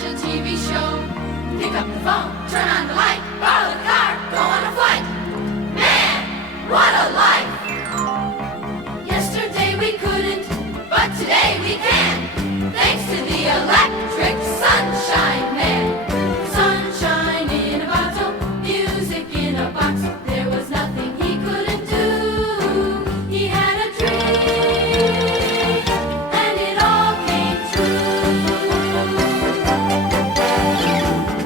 watch a TV show, pick up the phone, turn on the light, borrow the car, go on a flight. Man, what a life! Yesterday we couldn't, but today we can, thanks to the electric sunshine man. Sunshine in a bottle, music in a box. There was nothing he couldn't do. He had a dream, and it all came true.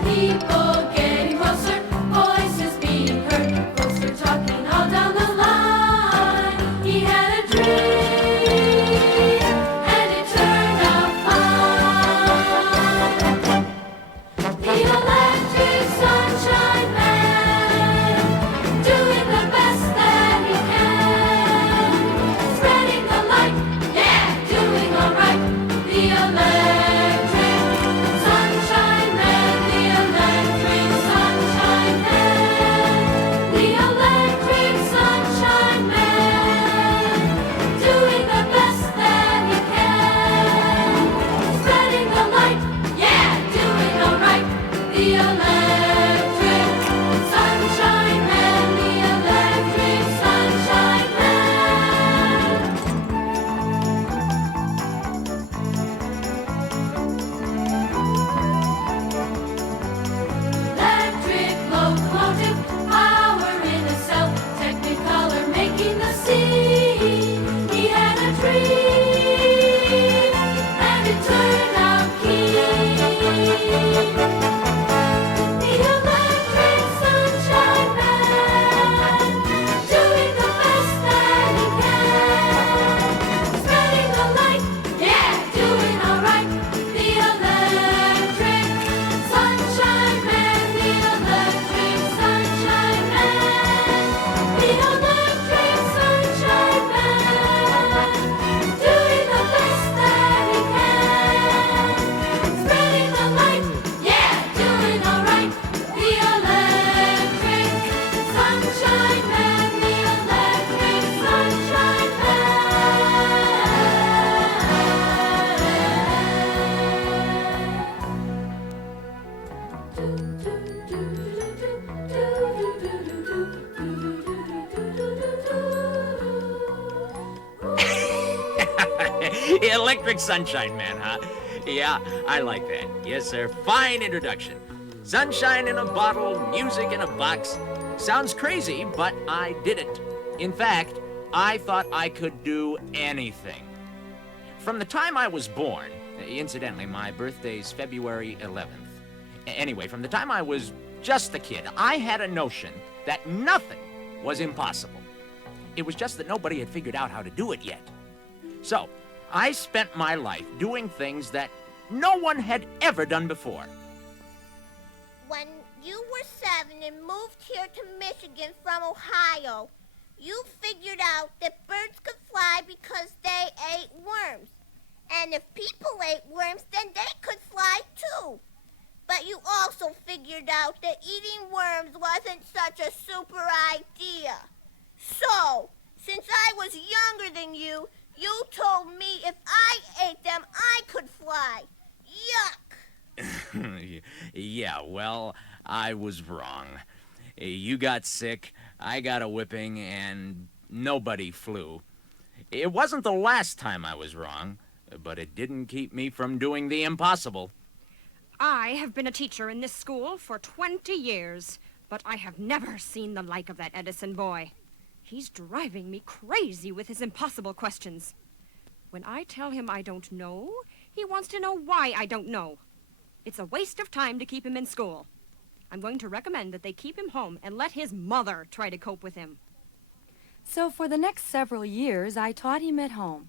People getting closer, voices being heard, folks were talking all down the line. He had a dream, and it turned out fine. The electric sunshine man, doing the best that he can, spreading the light, yeah, doing all right. The electric sunshine man, the electric sunshine man, the electric sunshine man, doing the best that he can, spreading the light, yeah, doing all right. The electric sunshine man, the electric sunshine man. Electric locomotive, power in a cell, Technicolor making the scene. He had a dream, and it turned out keen. The electric sunshine man, doing the best that he can, spreading the light, yeah, doing all right. The electric sunshine man, the electric sunshine man, the electric sunshine man, doing the best that he can, spreading the light, yeah, doing all right. The electric sunshine man, the electric sunshine Electric Sunshine Man, huh? Yeah, I like that. Yes, sir. Fine introduction. Sunshine in a bottle, music in a box. Sounds crazy, but I did it. In fact, I thought I could do anything. From the time I was born, incidentally, my birthday's February 11th. Anyway, from the time I was just a kid, I had a notion that nothing was impossible. It was just that nobody had figured out how to do it yet. So, I spent my life doing things that no one had ever done before. When you were 7 and moved here to Michigan from Ohio, you figured out that birds could fly because they ate worms. And if people ate worms, then they could fly too. But you also figured out that eating worms wasn't such a super idea. So, since I was younger than you, you told me if I ate them, I could fly. Yuck! Yeah, well, I was wrong. You got sick, I got a whipping, and nobody flew. It wasn't the last time I was wrong, but it didn't keep me from doing the impossible. I have been a teacher in this school for 20 years, but I have never seen the like of that Edison boy. He's driving me crazy with his impossible questions. When I tell him I don't know, he wants to know why I don't know. It's a waste of time to keep him in school. I'm going to recommend that they keep him home and let his mother try to cope with him. So for the next several years, I taught him at home.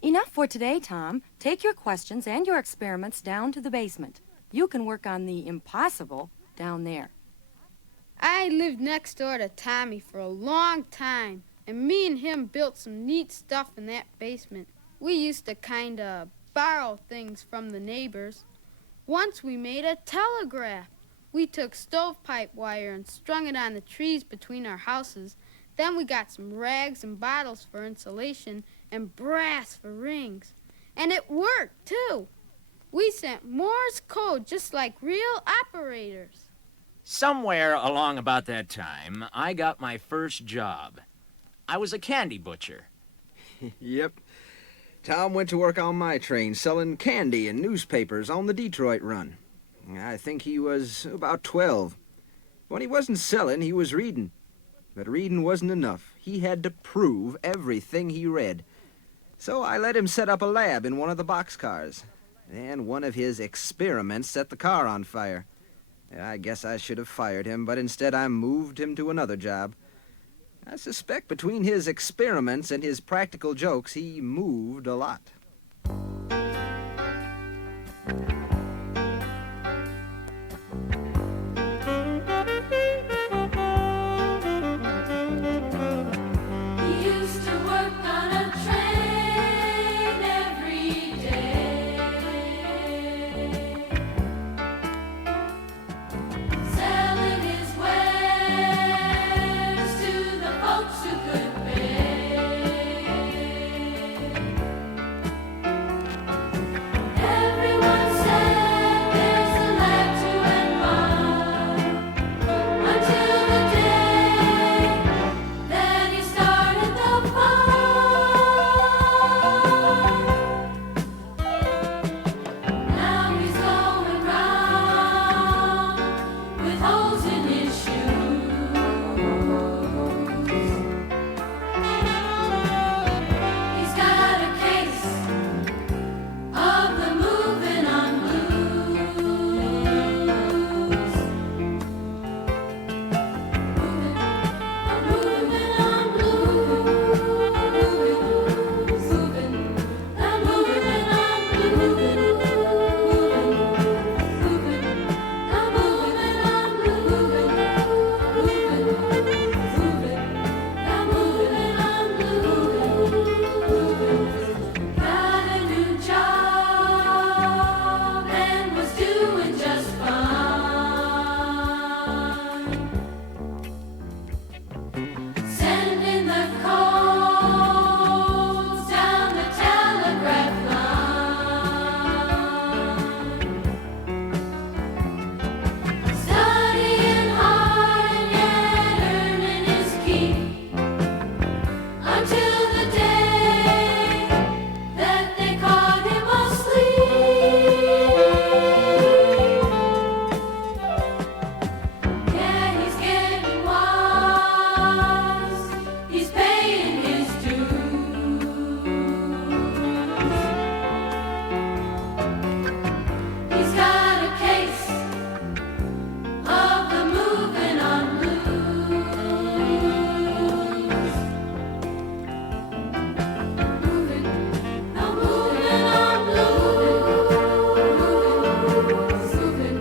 Enough for today, Tom. Take your questions and your experiments down to the basement. You can work on the impossible down there. I lived next door to Tommy for a long time, and me and him built some neat stuff in that basement. We used to kinda borrow things from the neighbors. Once we made a telegraph. We took stovepipe wire and strung it on the trees between our houses. Then we got some rags and bottles for insulation and brass for rings. And it worked, too. We sent Morse code just like real operators. Somewhere along about that time, I got my first job. I was a candy butcher. Yep. Tom went to work on my train selling candy and newspapers on the Detroit run. I think he was about 12. When he wasn't selling, he was reading. But reading wasn't enough. He had to prove everything he read. So I let him set up a lab in one of the boxcars. And one of his experiments set the car on fire. I guess I should have fired him, but instead I moved him to another job. I suspect between his experiments and his practical jokes, he moved a lot. He used to work on a train every day, selling his wares to the folks who could pay. Everyone said there's a lad to admire until the day that he started the fire. Now he's going round with holes in his shoes. He's got a case of the moving on blues. Moving on blues. Moving on Got a new job and was doing just fine. Sending the calls down the telegraph line. Studying hard and yet earning his keep until the day that they caught him asleep. Yeah, he's getting wise. He's paying his dues. He's got a case of the moving on blues. Moving on blues. Moving on blues. Moving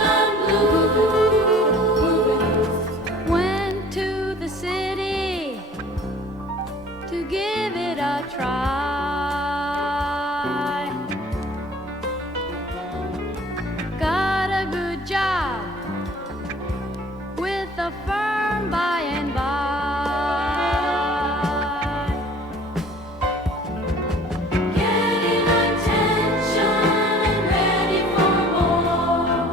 on blues. Went to the city to give it a try. Got a good job with a firm by and by. Getting attention and ready for more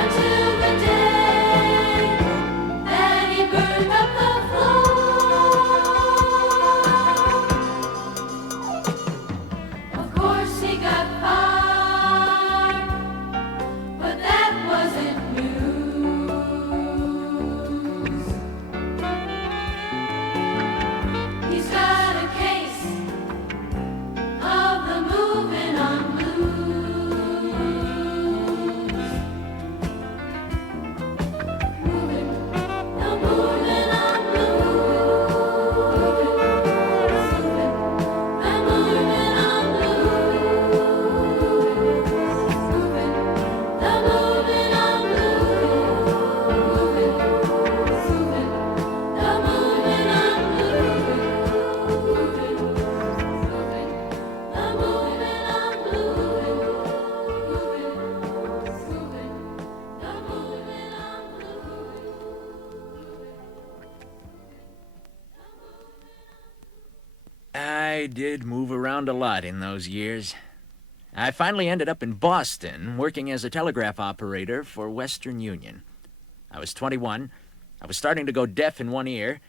until the day that he burned up the floor. I did move around a lot in those years. I finally ended up in Boston, working as a telegraph operator for Western Union. I was 21, I was starting to go deaf in one ear,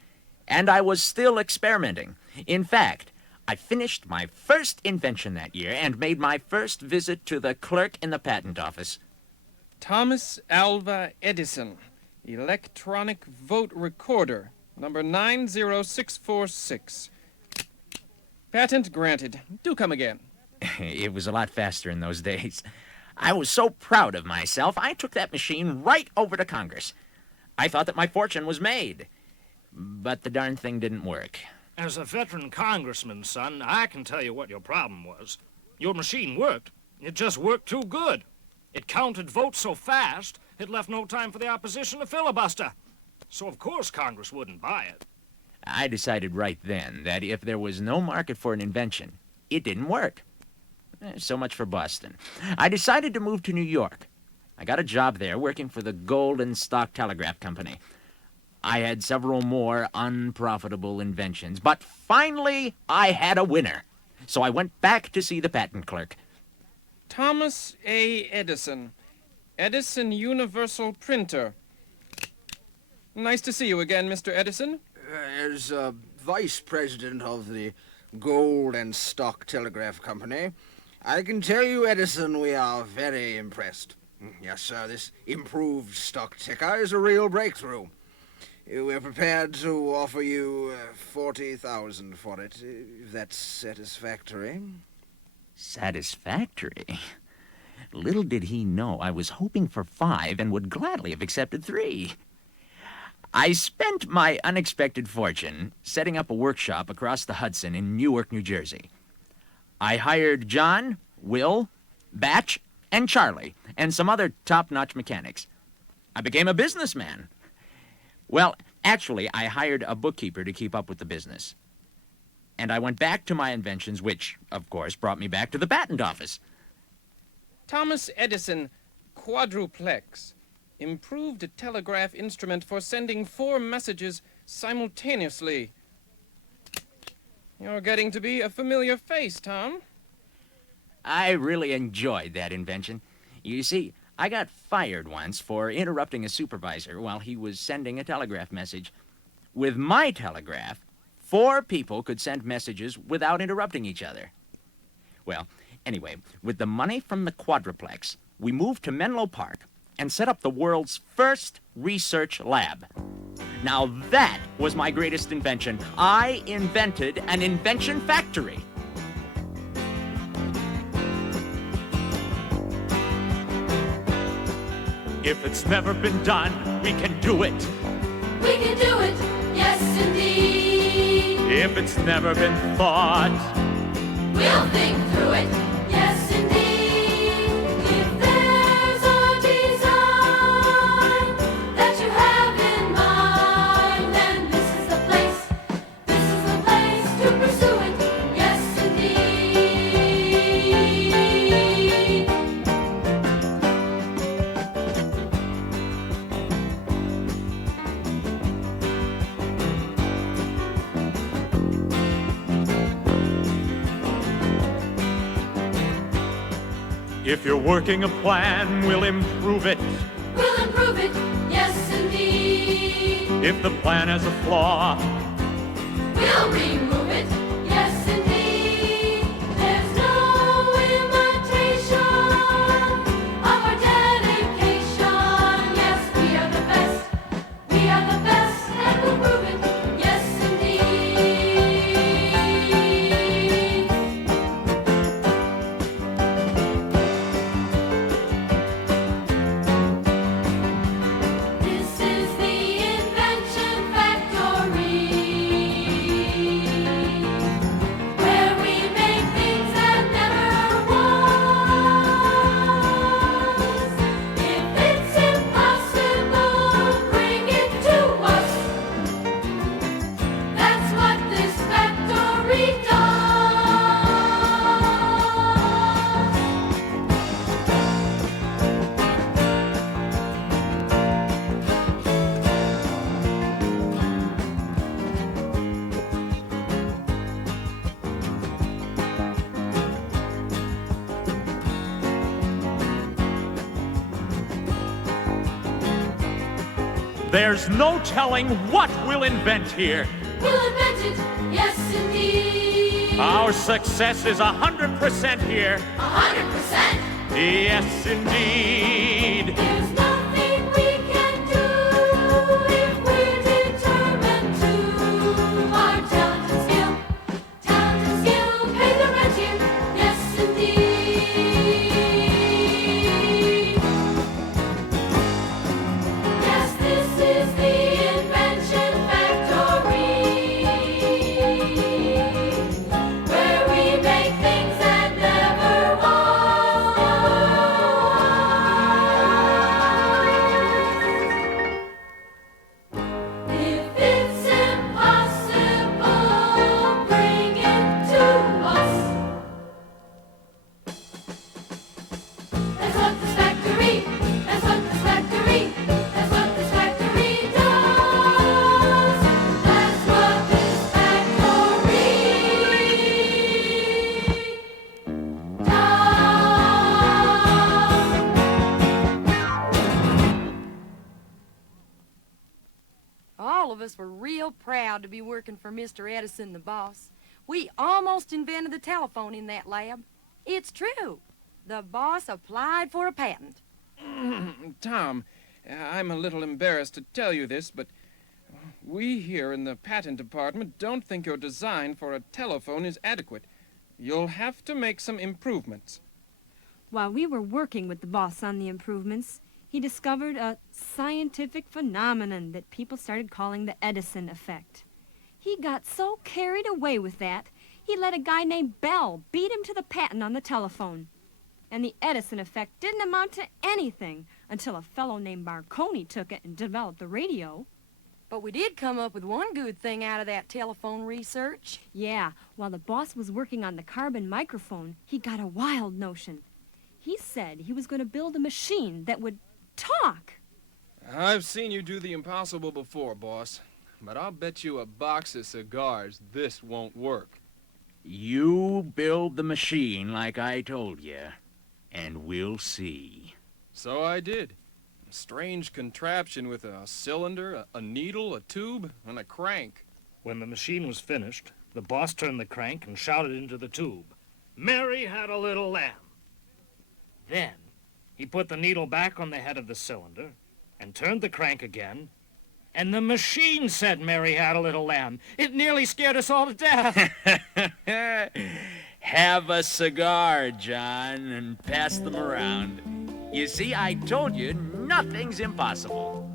and I was still experimenting. In fact, I finished my first invention that year and made my first visit to the clerk in the patent office. Thomas Alva Edison, electronic vote recorder, number 90646. Patent granted. Do come again. It was a lot faster in those days. I was so proud of myself, I took that machine right over to Congress. I thought that my fortune was made. But the darn thing didn't work. As a veteran congressman, son, I can tell you what your problem was. Your machine worked. It just worked too good. It counted votes so fast, it left no time for the opposition to filibuster. So of course Congress wouldn't buy it. I decided right then that if there was no market for an invention, it didn't work. So much for Boston. I decided to move to New York. I got a job there working for the Gold and Stock Telegraph Company. I had several more unprofitable inventions, but finally I had a winner. So I went back to see the patent clerk. Thomas A. Edison, Edison Universal Printer. Nice to see you again, Mr. Edison. As vice president of the Gold and Stock Telegraph Company, I can tell you, Edison, we are very impressed. Yes, sir, this improved stock ticker is a real breakthrough. We're prepared to offer you $40,000 for it, if that's satisfactory. Satisfactory? Little did he know I was hoping for 5 and would gladly have accepted 3. I spent my unexpected fortune setting up a workshop across the Hudson in Newark, New Jersey. I hired John, Will, Batch, and Charlie, and some other top-notch mechanics. I became a businessman. Well, actually, I hired a bookkeeper to keep up with the business. And I went back to my inventions, which, of course, brought me back to the patent office. Thomas Edison, quadruplex. Improved a telegraph instrument for sending 4 messages simultaneously. You're getting to be a familiar face, Tom. I really enjoyed that invention. You see, I got fired once for interrupting a supervisor while he was sending a telegraph message. With my telegraph, 4 people could send messages without interrupting each other. Well, anyway, with the money from the quadruplex, we moved to Menlo Park and set up the world's first research lab. Now that was my greatest invention. I invented an invention factory. If it's never been done, we can do it. We can do it, yes indeed. If it's never been thought, We'll think through it, yes indeed. If there's a design that you have in mind, then this is the place to pursue it, yes indeed. if you're working a plan, we'll improve it. We'll improve it, yes indeed. If the plan has a flaw, We'll remove it, yes indeed. There's no imitation of our dedication. Yes, we are the best. We are the best, and we'll prove it, yes indeed. This is the Invention Factory. There's no telling what we'll invent here. We'll invent it, yes indeed. Our success is 100% here. 100%. Yes, indeed. There's nothing we can do if we're determined to. Our talent and skill pay the rent here, yes indeed. Yes, this is the Invention Factory, where we make things that never was. If it's impossible, bring it to us. That's what this factory does. That's what this factory does. That's what this factory All of us were real proud to be working for Mr. Edison, the boss. We almost invented the telephone in that lab. It's true. The boss applied for a patent. Tom, I'm a little embarrassed to tell you this, but we here in the patent department don't think your design for a telephone is adequate. You'll have to make some improvements. While we were working with the boss on the improvements, he discovered a scientific phenomenon that people started calling the Edison effect. He got so carried away with that, he let a guy named Bell beat him to the patent on the telephone. And the Edison effect didn't amount to anything until a fellow named Marconi took it and developed the radio. But we did come up with one good thing out of that telephone research. Yeah, while the boss was working on the carbon microphone, he got a wild notion. He said he was going to build a machine that would talk. I've seen you do the impossible before, boss, but I'll bet you a box of cigars this won't work. You build the machine like I told you, and we'll see. So I did. A strange contraption with a cylinder, a needle, a tube, and a crank. When the machine was finished, the boss turned the crank and shouted into the tube, "Mary had a little lamb." Then he put the needle back on the head of the cylinder and turned the crank again, and the machine said Mary had a little lamb. It nearly scared us all to death. Have a cigar, John, and pass them around. You see, I told you nothing's impossible.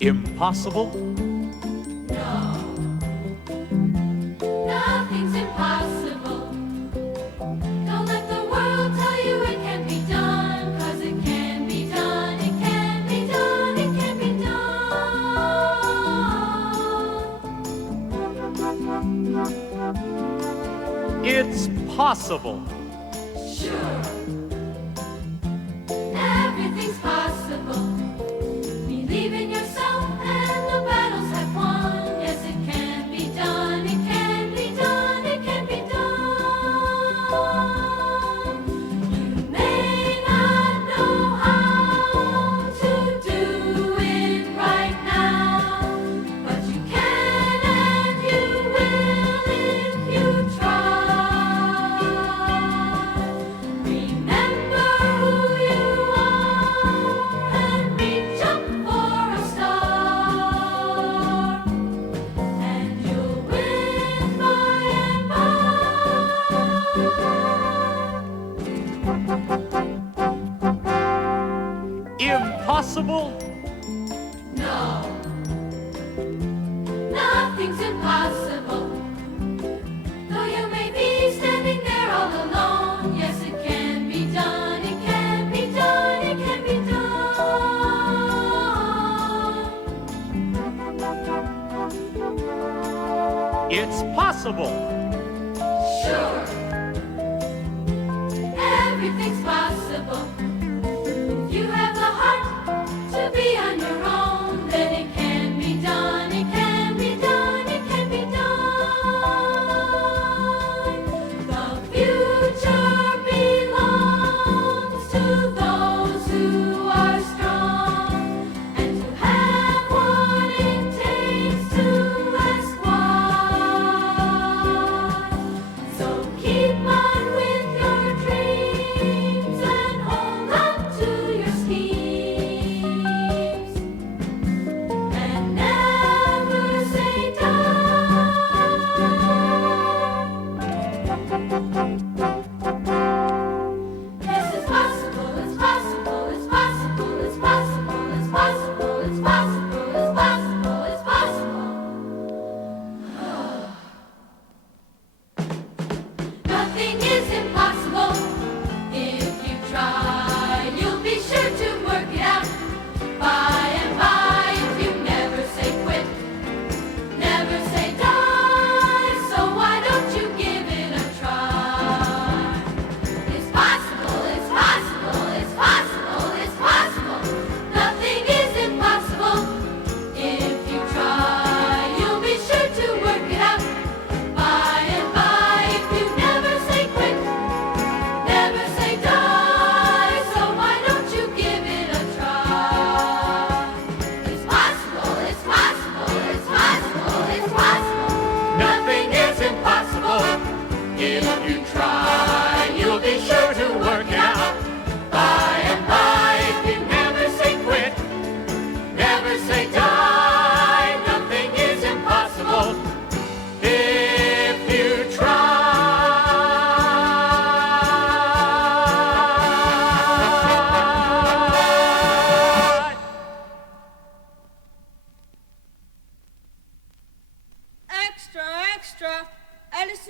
Impossible? No, nothing's impossible. Don't let the world tell you it can't be done, 'cause it can be done, it can be done, it can be done. It's possible. Sure, everything's possible. Believe in yourself and the battles have won. Yes, it can be done, it can be done, it can be done. You may not know how to do it right now, but you can and you will if you try. Remember who you are and reach up for a star, and you'll win by and by. Impossible? No, nothing's impossible. Though you may be standing there all alone, yes, it can be done, it can be done, it can be done. It's possible. Sure, everything's possible. If you have the heart to be on your own, then it can be done, it can be done, it can be done. The future belongs to those who are strong,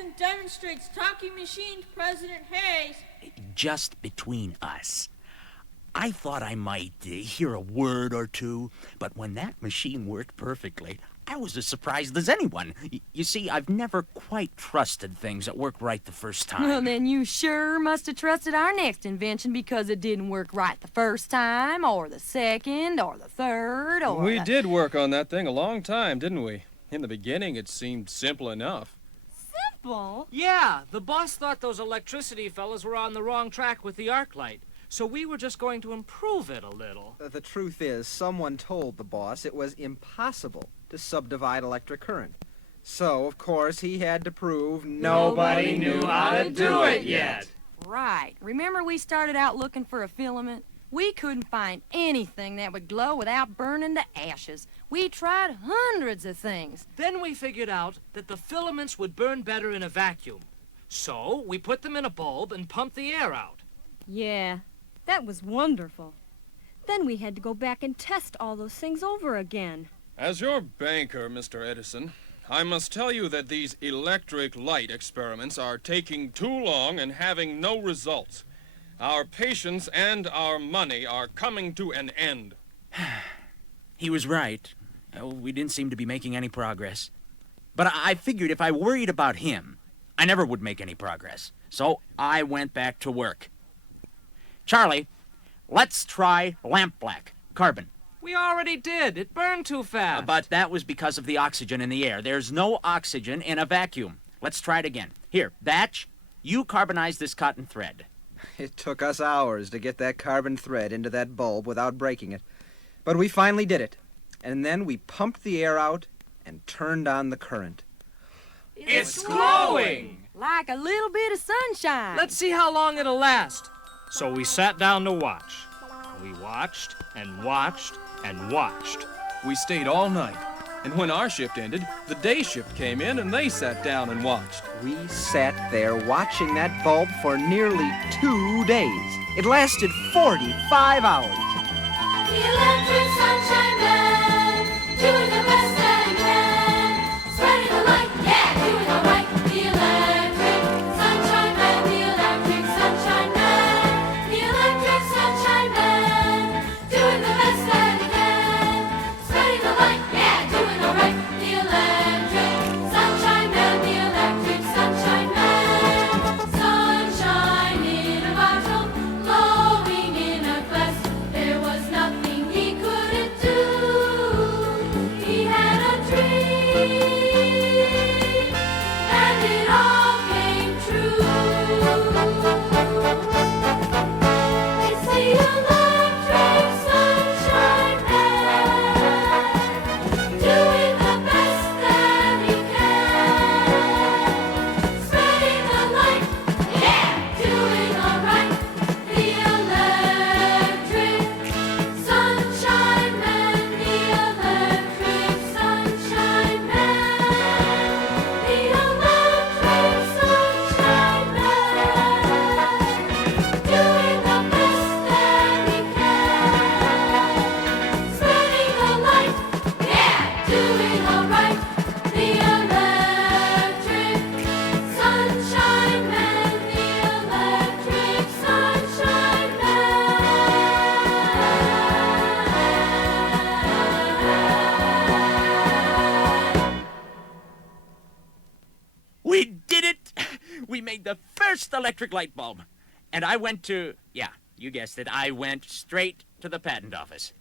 Edison demonstrates talking machine to President Hayes. Just between us, I thought I might hear a word or two, but when that machine worked perfectly, I was as surprised as anyone. You see, I've never quite trusted things that work right the first time. Well, then you sure must have trusted our next invention because it didn't work right the first time, or the second, or the third, or... We did work on that thing a long time, didn't we? In the beginning, it seemed simple enough. Simple? Yeah, the boss thought those electricity fellas were on the wrong track with the arc light, so we were just going to improve it a little. The truth is, someone told the boss it was impossible to subdivide electric current. So, of course, he had to prove nobody knew how to do it yet. Right. Remember we started out looking for a filament? We couldn't find anything that would glow without burning to ashes. We tried hundreds of things. Then we figured out that the filaments would burn better in a vacuum. So we put them in a bulb and pumped the air out. Yeah, that was wonderful. Then we had to go back and test all those things over again. As your banker, Mr. Edison, I must tell you that these electric light experiments are taking too long and having no results. Our patience and our money are coming to an end. He was right. We didn't seem to be making any progress. But I figured if I worried about him, I never would make any progress. So I went back to work. Charlie, let's try lamp black, carbon. We already did. It burned too fast. But that was because of the oxygen in the air. There's no oxygen in a vacuum. Let's try it again. Here, Batch, you carbonize this cotton thread. It took us hours to get that carbon thread into that bulb without breaking it. But we finally did it. And then we pumped the air out and turned on the current. It's glowing! Like a little bit of sunshine. Let's see how long it'll last. So we sat down to watch. We watched and watched and watched. We stayed all night, and when our shift ended, the day shift came in and they sat down and watched. We sat there watching that bulb for nearly 2 days. It lasted 45 hours. The electric sunshine man, doing the best that he can. Spreading the light, yeah, doing all right. The electric sunshine man, the electric sunshine man. The electric sunshine man, doing the best that he can. Spreading the light, yeah, doing all right. The electric sunshine man, the electric sunshine man. Sunshine in a bottle, glowing in a glass. There was nothing he couldn't do. He had a dream, and it all came true. It's the electric sunshine man, doing the best that he can. Spreading the light, yeah, doing all right. The electric sunshine man, the electric sunshine man, the electric sunshine man, doing the best that he can. Spreading the light, yeah, doing all right. The electric sunshine man, the electric sunshine man. We did it! We made the first electric light bulb. And I went to, yeah, you guessed it, I went straight to the patent office.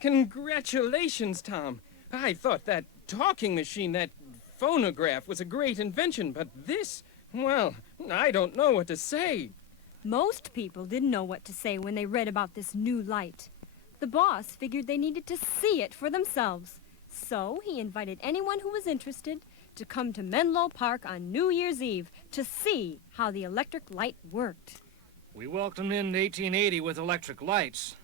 Congratulations, Tom. I thought that talking machine, that phonograph, was a great invention, but this, well, I don't know what to say. Most people didn't know what to say when they read about this new light. The boss figured they needed to see it for themselves. So he invited anyone who was interested to come to Menlo Park on New Year's Eve to see how the electric light worked. We welcomed in 1880 with electric lights,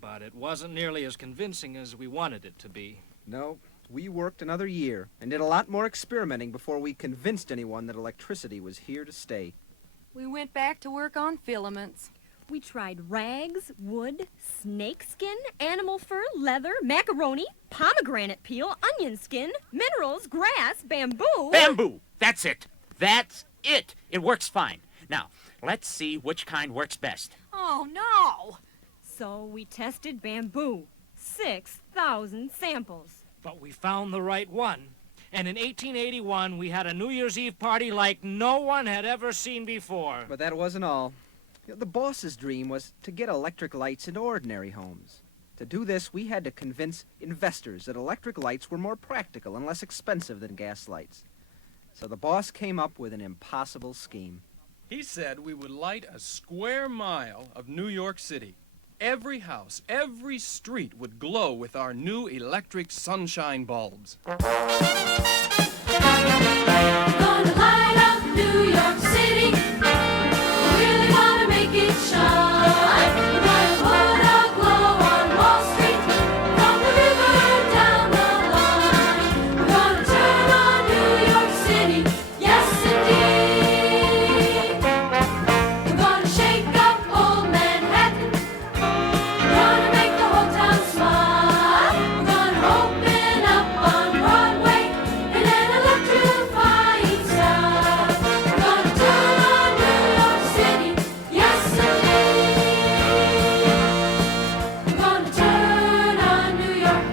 but it wasn't nearly as convincing as we wanted it to be. No, we worked another year and did a lot more experimenting before we convinced anyone that electricity was here to stay. We went back to work on filaments. We tried rags, wood, snakeskin, animal fur, leather, macaroni, pomegranate peel, onion skin, minerals, grass, bamboo. Bamboo! That's it! That's it. It works fine. Now, let's see which kind works best. Oh, no! So we tested bamboo. 6,000 samples. But we found the right one. And in 1881, we had a New Year's Eve party like no one had ever seen before. But that wasn't all. The boss's dream was to get electric lights into ordinary homes. To do this, we had to convince investors that electric lights were more practical and less expensive than gas lights. So the boss came up with an impossible scheme. He said we would light a square mile of New York City. Every house, every street would glow with our new electric sunshine bulbs. Gonna light up New York City. Really gonna make it shine. We're gonna put a glow on Wall Street, from the river down the line. We're gonna turn on New York City, yes indeed. We're gonna shake up old Manhattan. We're gonna make the whole town smile. We're gonna open up on Broadway in an electrifying style. We're gonna turn on New York City, yes indeed. We're gonna turn on New York.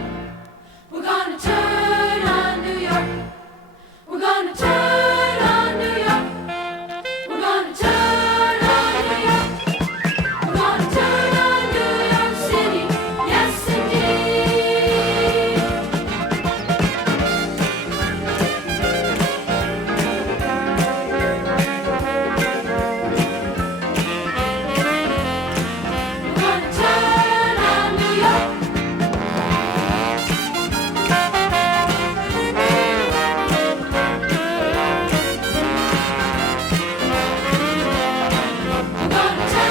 We're gonna turn on New York. We're gonna turn on New York. We're gonna turn on New York. We're gonna turn on New York City, yes indeed. We're gonna turn on New York. We're gonna turn on New York. We're gonna turn on New York. We're gonna turn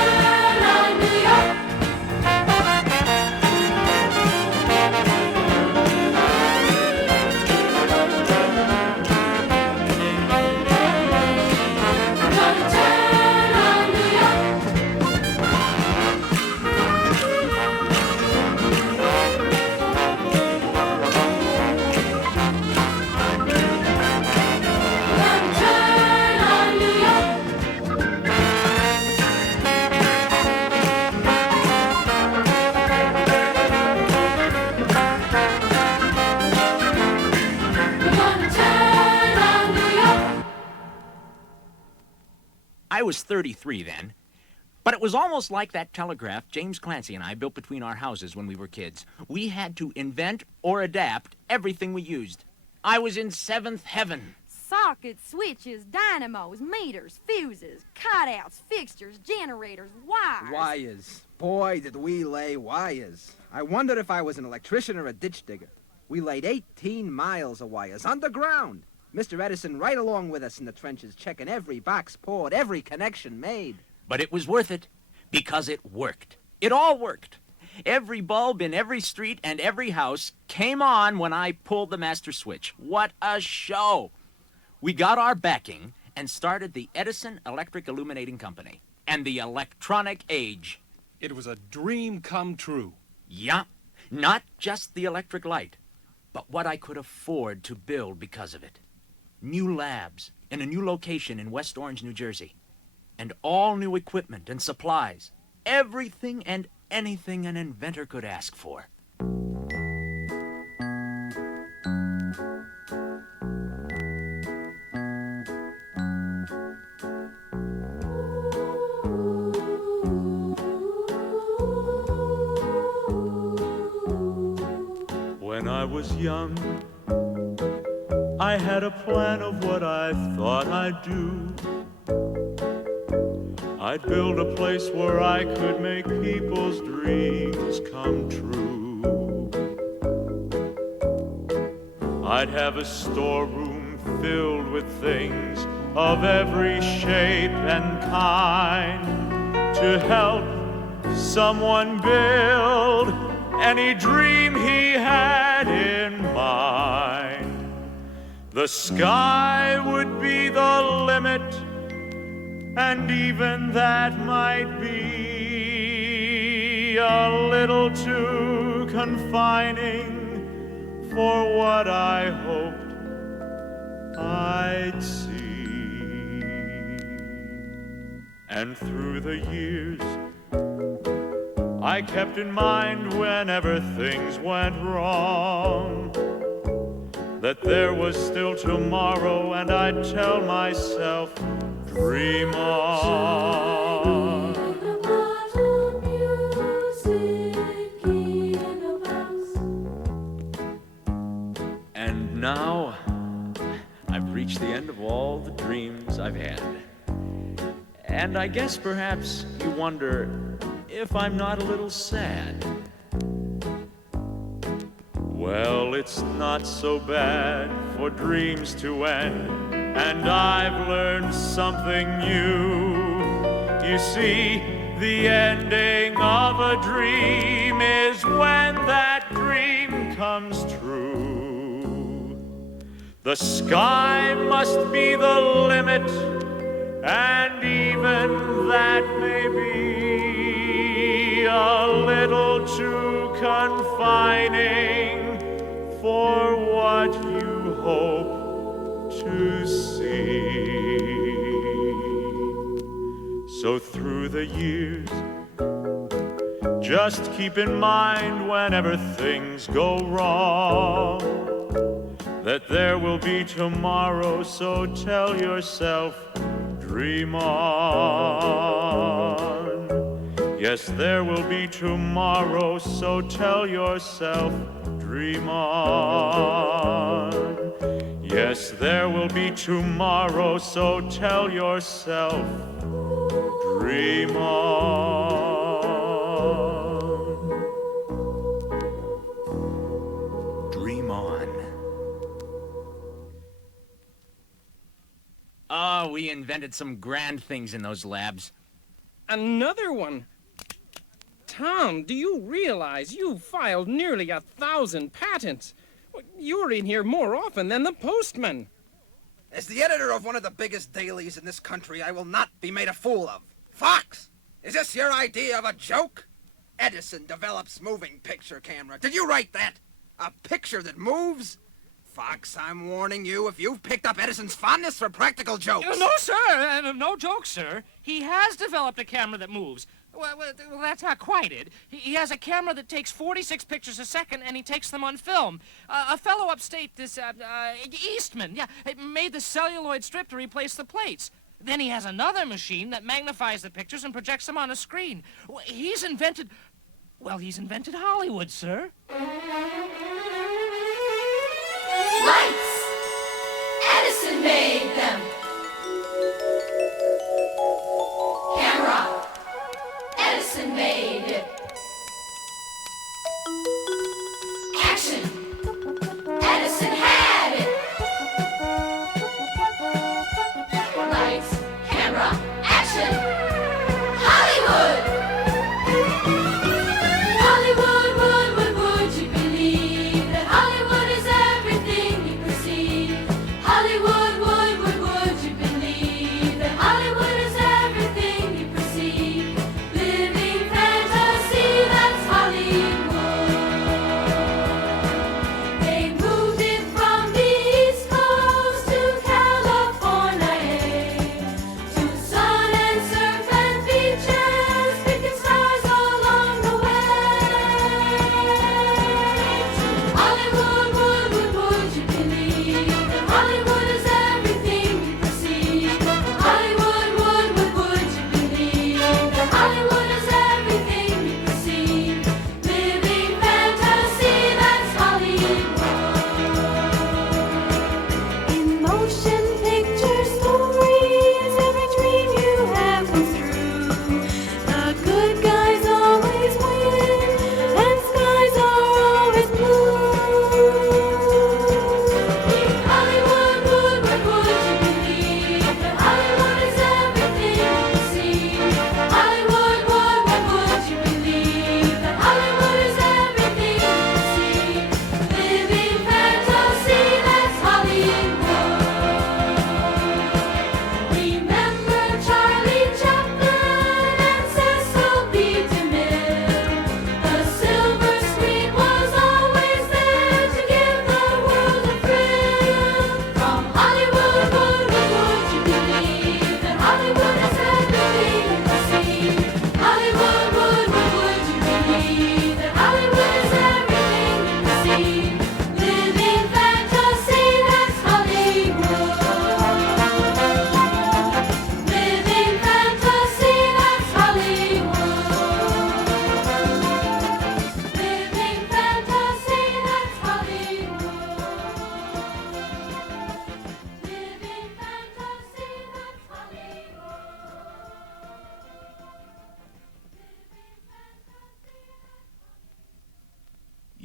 on New York. We're gonna turn on New York. I was 33 then, but it was almost like that telegraph James Clancy and I built between our houses when we were kids. We had to invent or adapt everything we used. I was in seventh heaven. Sockets, switches, dynamos, meters, fuses, cutouts, fixtures, generators, wires. Wires. Boy, did we lay wires. I wondered if I was an electrician or a ditch digger. We laid 18 miles of wires underground. Mr. Edison right along with us in the trenches, checking every box poured, every connection made. But it was worth it because it worked. It all worked. Every bulb in every street and every house came on when I pulled the master switch. What a show! We got our backing and started the Edison Electric Illuminating Company and the electronic age. It was a dream come true. Yeah, not just the electric light, but what I could afford to build because of it. New labs in a new location in West Orange, New Jersey, and all new equipment and supplies. Everything and anything an inventor could ask for. When I was young, I had a plan of what I thought I'd do. I'd build a place where I could make people's dreams come true. I'd have a storeroom filled with things of every shape and kind to help someone build any dream he had in mind. The sky would be the limit, and even that might be a little too confining for what I hoped I'd see. And through the years, I kept in mind whenever things went wrong that there was still tomorrow, and I'd tell myself, dream on. And now, I've reached the end of all the dreams I've had. And I guess perhaps you wonder if I'm not a little sad. Well, it's not so bad for dreams to end, and I've learned something new. You see, the ending of a dream is when that dream comes true. The sky must be the limit, and even that may be a little too confining for what you hope to see. So through the years, just keep in mind whenever things go wrong that there will be tomorrow, so tell yourself, dream on. Yes, there will be tomorrow, so tell yourself, dream on. Yes, there will be tomorrow, so tell yourself, dream on. Dream on. Oh, we invented some grand things in those labs. Another one. Tom, do you realize you filed nearly 1,000 patents? You're in here more often than the postman. As the editor of one of the biggest dailies in this country, I will not be made a fool of. Fox, is this your idea of a joke? Edison develops moving picture camera. Did you write that? A picture that moves? Fox, I'm warning you, if you've picked up Edison's fondness for practical jokes. No, sir. No joke, sir. He has developed a camera that moves. Well, that's not quite it. He has a camera that takes 46 pictures a second, and he takes them on film. A fellow upstate, this Eastman, made the celluloid strip to replace the plates. Then he has another machine that magnifies the pictures and projects them on a screen. He's invented Hollywood, sir. Lights! Edison made them! Camera! Edison made it! Action! Edison had it! Lights, camera, action! Hollywood! Hollywood, would you believe that Hollywood is everything you could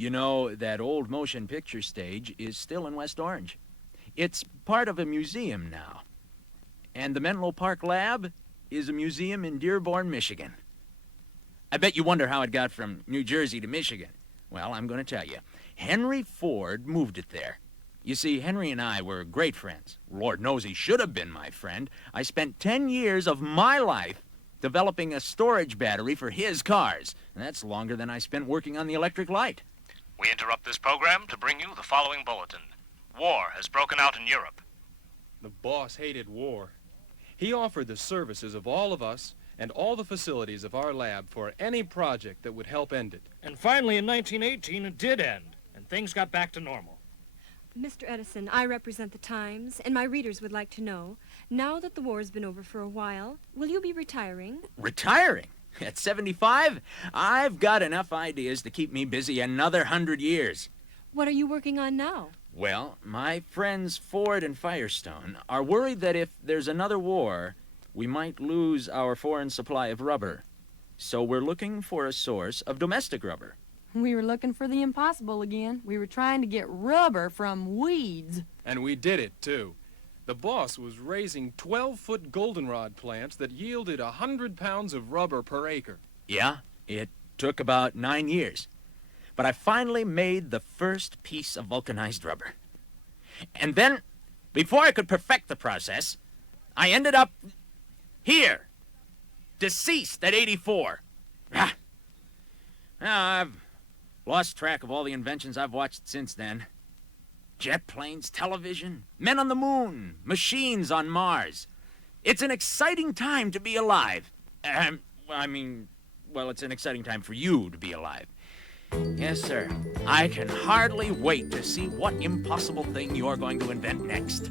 You know, that old motion picture stage is still in West Orange. It's part of a museum now. And the Menlo Park Lab is a museum in Dearborn, Michigan. I bet you wonder how it got from New Jersey to Michigan. Well, I'm going to tell you. Henry Ford moved it there. You see, Henry and I were great friends. Lord knows he should have been my friend. I spent 10 years of my life developing a storage battery for his cars. And that's longer than I spent working on the electric light. We interrupt this program to bring you the following bulletin. War has broken out in Europe. The boss hated war. He offered the services of all of us and all the facilities of our lab for any project that would help end it. And finally, in 1918, it did end, and things got back to normal. Mr. Edison, I represent the Times, and my readers would like to know, now that the war's been over for a while, will you be retiring? Retiring? At 75? I've got enough ideas to keep me busy another 100 years. What are you working on now? Well, my friends Ford and Firestone are worried that if there's another war, we might lose our foreign supply of rubber. So we're looking for a source of domestic rubber. We were looking for the impossible again. We were trying to get rubber from weeds. And we did it, too. The boss was raising 12-foot goldenrod plants that yielded 100 pounds of rubber per acre. Yeah, it took about 9 years. But I finally made the first piece of vulcanized rubber. And then, before I could perfect the process, I ended up here, deceased at 84. Now, I've lost track of all the inventions I've watched since then. Jet planes, television, men on the moon, machines on Mars. It's an exciting time to be alive. It's an exciting time for you to be alive. Yes, sir. I can hardly wait to see what impossible thing you're going to invent next.